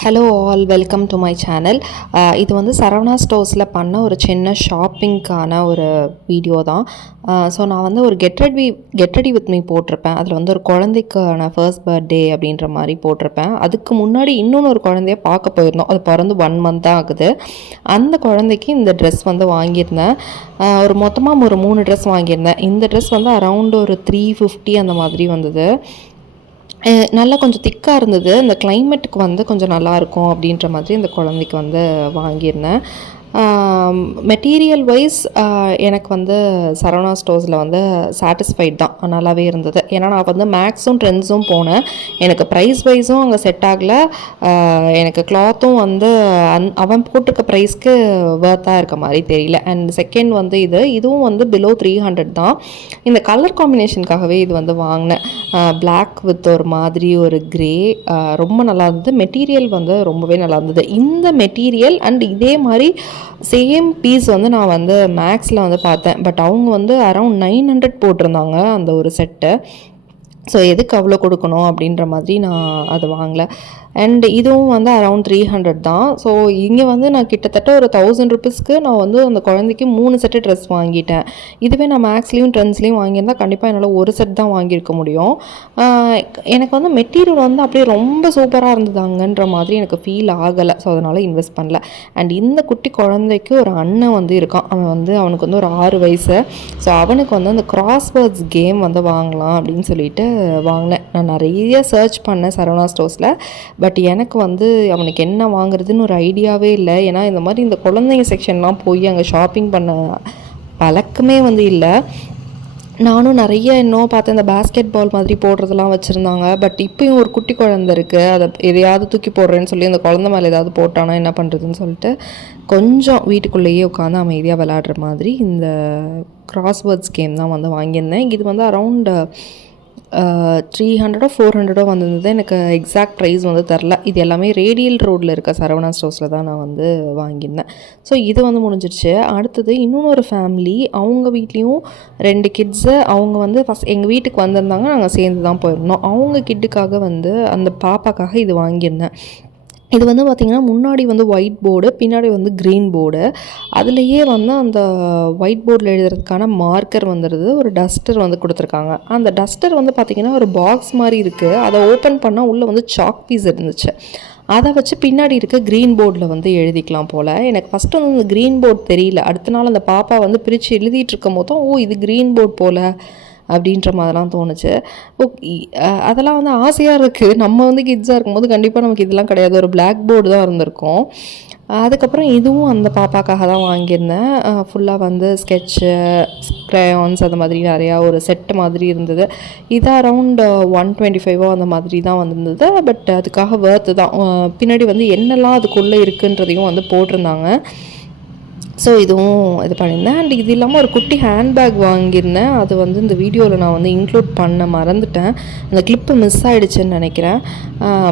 Hello all, welcome to my channel. இது வந்து சரவணா ஸ்டோர்ஸில் பண்ண ஒரு சின்ன ஷாப்பிங்க்கான ஒரு வீடியோ தான். ஸோ நான் வந்து ஒரு கெட் ரெடி வித் மீ போட்டிருப்பேன். அதில் வந்து ஒரு குழந்தைக்கான ஃபர்ஸ்ட் பர்த்டே அப்படின்ற மாதிரி போட்டிருப்பேன். அதுக்கு முன்னாடி இன்னொன்று ஒரு குழந்தைய பார்க்க போயிருந்தோம். அது பிறந்து 1 month தான் ஆகுது. அந்த குழந்தைக்கு இந்த ட்ரெஸ் வந்து வாங்கியிருந்தேன். ஒரு மொத்தமாக ஒரு 3 ட்ரெஸ் வாங்கியிருந்தேன். இந்த ட்ரெஸ் வந்து அரவுண்ட் ஒரு 350 அந்த மாதிரி வந்தது. நல்லா கொஞ்சம் திக்காக இருந்தது. இந்த கிளைமேட்டுக்கு வந்து கொஞ்சம் நல்லாயிருக்கும் அப்படின்ற மாதிரி இந்த குழந்தைக்கு வந்து வாங்கியிருந்தேன். மெட்டீரியல் வைஸ் எனக்கு வந்து சரவணா ஸ்டோர்ஸில் வந்து சாட்டிஸ்ஃபைட் தான், நல்லாவே இருந்தது. ஏன்னா நான் வந்து மேக்ஸும் ட்ரெண்ட்ஸும் போனேன். எனக்கு ப்ரைஸ் வைஸும் அங்கே செட் ஆகலை. எனக்கு கிளாத்தும் வந்து அவன் போட்டிருக்க ப்ரைஸ்க்கு வேர்த்தாக இருக்க மாதிரி தெரியல. அண்ட் செகண்ட் வந்து இதுவும் வந்து பிலோ 300 தான். இந்த கலர் காம்பினேஷனுக்காகவே இது வந்து வாங்கினேன். பிளாக் வித் ஒரு மாதிரி ஒரு க்ரே, ரொம்ப நல்லா இருந்தது. மெட்டீரியல் வந்து ரொம்பவே நல்லா இருந்தது. இந்த மெட்டீரியல் அண்ட் இதே மாதிரி சேம் பீஸ் வந்து நான் வந்து மேக்ஸில் வந்து பார்த்தேன். பட் அவங்க வந்து அரவுண்ட் 900 போட்டிருந்தாங்க அந்த ஒரு செட்டு. ஸோ எதுக்கு அவ்வளோ கொடுக்கணும் அப்படின்ற மாதிரி நான் அதை வாங்கலை. அண்ட் இதுவும் வந்து அரவுண்ட் 300 தான். ஸோ இங்கே வந்து நான் கிட்டத்தட்ட ஒரு 1000 ருபீஸ்க்கு நான் வந்து அந்த குழந்தைக்கு 3 செட்டு ட்ரெஸ் வாங்கிட்டேன். இதுவே நான் மேக்ஸ்லேயும் ட்ரெண்ட்ஸ்லேயும் வாங்கியிருந்தால் கண்டிப்பாக என்னால் ஒரு செட் தான் வாங்கியிருக்க முடியும். எனக்கு வந்து மெட்டீரியல் வந்து அப்படியே ரொம்ப சூப்பராக இருந்ததாங்கன்ற மாதிரி எனக்கு ஃபீல் ஆகலை. ஸோ அதனால் இன்வெஸ்ட் பண்ணல. அண்ட் இந்த குட்டி குழந்தைக்கு ஒரு அண்ணன் வந்து இருக்கான். அவனுக்கு வந்து ஒரு 6 வயசு. ஸோ அவனுக்கு வந்து அந்த கிராஸ்வேர்ட்ஸ் கேம் வந்து வாங்கலாம் அப்படின்னு சொல்லிட்டு வாங்கினேன். நான் நிறைய சர்ச் பண்ணேன் சரவணா ஸ்டோர்ஸில். பட் எனக்கு வந்து அவனுக்கு என்ன வாங்குறதுன்னு ஒரு ஐடியாவே இல்லை. ஏன்னா இந்த மாதிரி இந்த குழந்தைங்க செக்ஷன்லாம் போய் அங்கே ஷாப்பிங் பண்ண பழக்கமே வந்து இல்லை. நானும் நிறைய இன்னும் பார்த்தேன், இந்த பேஸ்கெட் பால் மாதிரி போடுறதெல்லாம் வச்சுருந்தாங்க. பட் இப்போயும் ஒரு குட்டி குழந்தை இருக்குது, அதை எதையாவது தூக்கி போடுறேன்னு சொல்லி அந்த குழந்தை மேலே ஏதாவது போட்டானா என்ன பண்ணுறதுன்னு சொல்லிட்டு கொஞ்சம் வீட்டுக்குள்ளேயே உட்காந்து அமைதியாக விளையாடுற மாதிரி இந்த கிராஸ்வேர்ட்ஸ் கேம் தான் வந்து வாங்கியிருந்தேன். இது வந்து அரவுண்ட் 300 400 வந்திருந்தது. எனக்கு எக்ஸாக்ட் ப்ரைஸ் வந்து தரல. இது எல்லாமே ரேடியல் ரோடில் இருக்க சரவணா ஸ்டோர்ஸில் தான் நான் வந்து வாங்கியிருந்தேன். ஸோ இது வந்து முடிஞ்சிடுச்சு. அடுத்தது இன்னொரு ஃபேமிலி, அவங்க வீட்லேயும் 2 கிட்ஸு. அவங்க வந்து ஃபஸ்ட் எங்கள் வீட்டுக்கு வந்திருந்தாங்க. நாங்கள் சேர்ந்து தான் போயிருந்தோம். அவங்க கிட்டுக்காக வந்து அந்த பாப்பாக்காக இது வாங்கியிருந்தேன். இது வந்து பார்த்திங்கன்னா முன்னாடி வந்து ஒயிட் போர்டு, பின்னாடி வந்து க்ரீன் போர்டு. அதுலேயே வந்து அந்த ஒயிட் போர்டில் எழுதுறதுக்கான மார்க்கர் வந்துடுது. ஒரு டஸ்டர் வந்து கொடுத்துருக்காங்க. அந்த டஸ்டர் வந்து பார்த்திங்கன்னா ஒரு பாக்ஸ் மாதிரி இருக்குது. அதை ஓப்பன் பண்ணால் உள்ளே வந்து சாக் பீஸ் இருந்துச்சு. அதை வச்சு பின்னாடி இருக்க க்ரீன் போர்டில் வந்து எழுதிக்கலாம் போல். எனக்கு ஃபஸ்ட்டு வந்து அந்த க்ரீன் போர்டு தெரியல. அடுத்த நாள் அந்த பாப்பா வந்து பிரித்து எழுதிட்டு இருக்கும் போதும் இது க்ரீன் போர்டு போல் அப்படின்ற மாதிரிலாம் தோணுச்சு. அதெல்லாம் வந்து ஆசையாக இருக்குது. நம்ம வந்து கிட்ஸாக இருக்கும்போது கண்டிப்பாக நமக்கு இதெல்லாம் கிடையாது. ஒரு பிளாக் போர்டு தான் இருந்திருக்கும். அதுக்கப்புறம் இதுவும் அந்த பாப்பாக்காக தான் வாங்கியிருந்தேன். ஃபுல்லாக வந்து ஸ்கெட்சு, க்ரையான்ஸ் அந்த மாதிரி நிறையா ஒரு செட்டு மாதிரி இருந்தது. இது அரவுண்ட் 125 அந்த மாதிரி தான் வந்திருந்தது. பட் அதுக்காக வேர்த்து தான். பின்னாடி வந்து என்னெல்லாம் அதுக்குள்ளே இருக்குன்றதையும் வந்து போட்டிருந்தாங்க. ஸோ இதுவும் இது பண்ணியிருந்தேன். அண்ட் இது இல்லாமல் ஒரு குட்டி ஹேண்ட்பேக் வாங்கியிருந்தேன். அது வந்து இந்த வீடியோவில் நான் வந்து இன்க்ளூட் பண்ண மறந்துட்டேன். அந்த கிளிப்பு மிஸ் ஆகிடுச்சுன்னு நினைக்கிறேன்.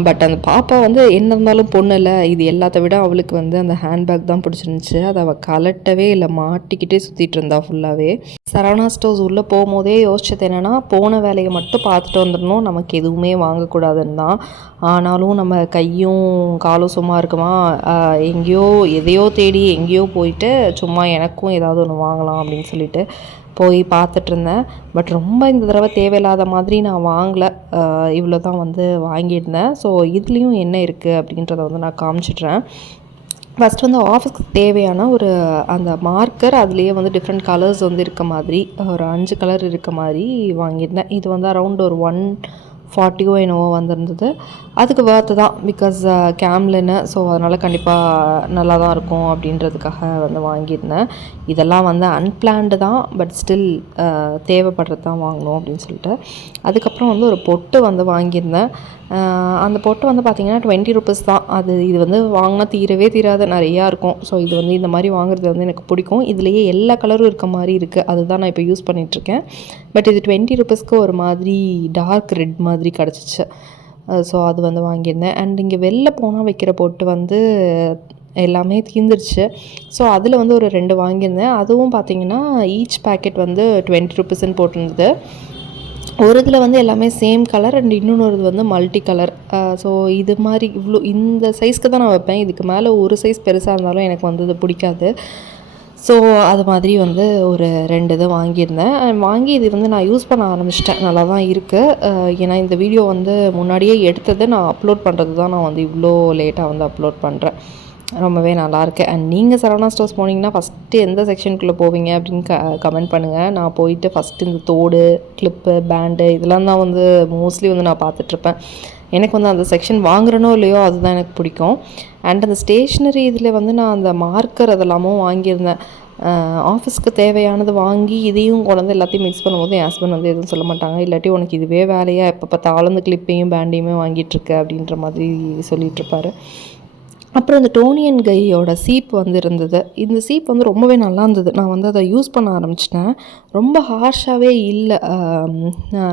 பட் அந்த பாப்பா வந்து என்ன இருந்தாலும் பொண்ணு இல்லை, இது எல்லாத்த விட அவளுக்கு வந்து அந்த ஹேண்ட்பேக் தான் பிடிச்சிருந்துச்சு. அதை அவள் கலட்டவே இல்லை, மாட்டிக்கிட்டே சுற்றிட்டு இருந்தா ஃபுல்லாகவே. சரவணா ஸ்டோர்ஸ் உள்ளே போகும்போதே யோசிச்சது என்னென்னா, போன வேலையை மட்டும் பார்த்துட்டு வந்துடணும், நமக்கு எதுவுமே வாங்கக்கூடாதுன்னு தான். ஆனாலும் நம்ம கையும் காலும் சும்மா இருக்குமா, எங்கேயோ எதையோ தேடி எங்கேயோ போயிட்டு சும்மா எனக்கும் ஏதாவது ஒன்று வாங்கலாம் அப்படின்னு சொல்லிட்டு போய் பார்த்துட்ருந்தேன். பட் ரொம்ப இந்த தடவை தேவையில்லாத மாதிரி நான் வாங்கலை. இவ்வளோ தான் வந்து வாங்கியிருந்தேன். ஸோ இதுலேயும் என்ன இருக்குது அப்படின்றத வந்து நான் காமிச்சிட்றேன். ஃபஸ்ட் வந்து ஆஃபீஸ்க்கு தேவையான ஒரு அந்த மார்க்கர், அதுலேயே வந்து டிஃப்ரெண்ட் கலர்ஸ் வந்து இருக்க மாதிரி ஒரு 5 கலர் இருக்க மாதிரி வாங்கியிருந்தேன். இது வந்து அரவுண்ட் ஒரு 140 என்னவோ வந்திருந்தது. அதுக்கு வேர்த்து தான், பிகாஸ் கேம்லின்னு. ஸோ அதனால் கண்டிப்பாக நல்லா தான் இருக்கும் அப்படின்றதுக்காக வந்து வாங்கியிருந்தேன். இதெல்லாம் வந்து அன்பிளான்டு தான், பட் ஸ்டில் தேவைப்படுறது தான் வாங்கணும் அப்படின்னு சொல்லிட்டு. அதுக்கப்புறம் வந்து ஒரு பொட்டு வந்து வாங்கியிருந்தேன். அந்த பொட்டு வந்து பார்த்திங்கன்னா 20 ருபீஸ் தான். இது வந்து வாங்கினா தீரவே தீராத நிறையா இருக்கும். ஸோ இது வந்து இந்த மாதிரி வாங்குறது வந்து எனக்கு பிடிக்கும். இதுலேயே எல்லா கலரும் இருக்க மாதிரி இருக்குது. அதுதான் நான் இப்போ யூஸ் பண்ணிகிட்ருக்கேன். பட் இது 20 ருபீஸ்க்கு ஒரு மாதிரி டார்க் ரெட் மாதிரி கிடச்சிச்சு. ஸோ அது வந்து வாங்கியிருந்தேன். அண்ட் இங்கே வெளில போனால் வைக்கிற பொட்டு வந்து எல்லாமே தீர்ந்துருச்சு. ஸோ அதில் வந்து ஒரு 2 வாங்கியிருந்தேன். அதுவும் பார்த்திங்கன்னா ஈச் பேக்கெட் வந்து 20 ருபீஸ்ன்னு போட்டிருந்தது. ஒரு இதில் வந்து எல்லாமே சேம் கலர் அண்ட் இன்னொன்று வந்து மல்டி கலர். ஸோ இது மாதிரி இந்த சைஸ்க்கு தான் நான் வைப்பேன். இதுக்கு மேலே ஒரு சைஸ் பெருசாக இருந்தாலும் எனக்கு வந்து இது பிடிக்காது. ஸோ அது மாதிரி வந்து ஒரு 2 இது வாங்கியிருந்தேன். வாங்கி இது வந்து நான் யூஸ் பண்ண ஆரம்பிச்சிட்டேன். நல்லா தான் இருக்குது. ஏன்னா இந்த வீடியோ வந்து முன்னாடியே எடுத்தது நான் அப்லோட் பண்ணுறது தான் நான் வந்து இவ்வளோ லேட்டாக வந்து அப்லோட் பண்ணுறேன். ரொம்பவே நல்லாயிருக்கு. அண்ட் நீங்கள் சரவணா ஸ்டோர்ஸ் போனீங்கன்னா ஃபஸ்ட்டு எந்த செக்ஷனுக்குள்ளே போவீங்க அப்படின்னு கமெண்ட் பண்ணுங்கள். நான் போயிட்டு ஃபஸ்ட்டு இந்த தோடு, கிளிப்பு, பேண்டு இதெல்லாம் தான் வந்து மோஸ்ட்லி வந்து நான் பார்த்துட்ருப்பேன். எனக்கு வந்து அந்த செக்ஷன் வாங்குறனோ இல்லையோ அதுதான் எனக்கு பிடிக்கும். அண்ட் அந்த ஸ்டேஷ்னரி இதில் வந்து நான் அந்த மார்க்கர் அதெல்லாமும் வாங்கியிருந்தேன். ஆஃபீஸ்க்கு தேவையானது வாங்கி இதையும் கொண்டு எல்லாத்தையும் மிக்ஸ் பண்ணும்போது என் ஹஸ்பண்ட் வந்து எதுவும் சொல்ல மாட்டாங்க. இல்லாட்டி உனக்கு இதுவே வேலையாக எப்போ பார்த்தாலும் அந்த கிளிப்பையும் பேண்டையுமே வாங்கிட்டுருக்க அப்படின்ற மாதிரி சொல்லிகிட்ருப்பாரு. அப்புறம் இந்த டோனி அண்ட் கையோட சீப் வந்து இருந்தது. இந்த சீப் வந்து ரொம்பவே நல்லா இருந்தது. நான் வந்து அதை யூஸ் பண்ண ஆரம்பிச்சிட்டேன். ரொம்ப ஹார்ஷாகவே இல்லை.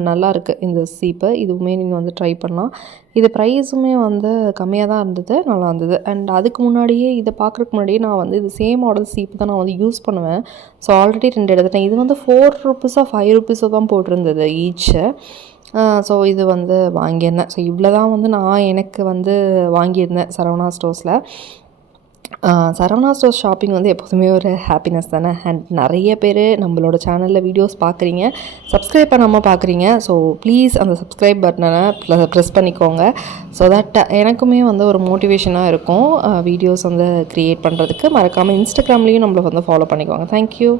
நல்லாயிருக்கு இந்த சீப்பு. இதுவுமே நீங்கள் வந்து ட்ரை பண்ணலாம். இது ப்ரைஸுமே வந்து கம்மியாக தான் இருந்தது. நல்லா இருந்தது. அண்ட் அதுக்கு முன்னாடியே இதை பார்க்குறதுக்கு முன்னாடியே நான் வந்து இது சேம் மாடல் சீப்பு தான் நான் வந்து யூஸ் பண்ணுவேன். ஸோ ஆல்ரெடி 2 எடுத்துட்டேன். இது வந்து ₹4 ₹5 தான் போட்டிருந்தது ஈச்சு. ஸோ இது வந்து வாங்கியிருந்தேன். ஸோ இவ்வளோ தான் வந்து நான் எனக்கு வந்து வாங்கியிருந்தேன் சரவணா ஸ்டோர்ஸில். சரவணா ஸ்டோர்ஸ் ஷாப்பிங் வந்து எப்போதுமே ஒரு ஹாப்பினஸ் தானே. அண்ட் நிறைய பேர் நம்மளோட சேனலில் வீடியோஸ் பார்க்குறீங்க, சப்ஸ்கிரைப் பண்ணாமல் பார்க்குறீங்க. ஸோ ப்ளீஸ் அந்த சப்ஸ்கிரைப் பட்டனை ப்ரெஸ் பண்ணிக்கோங்க. ஸோ தட் எனக்குமே வந்து ஒரு மோட்டிவேஷனாக இருக்கும் வீடியோஸ் வந்து க்ரியேட் பண்ணுறதுக்கு. மறக்காமல் இன்ஸ்டாகிராம்லேயும் நம்மளை வந்து ஃபாலோ பண்ணிக்கோங்க. தேங்க்யூ.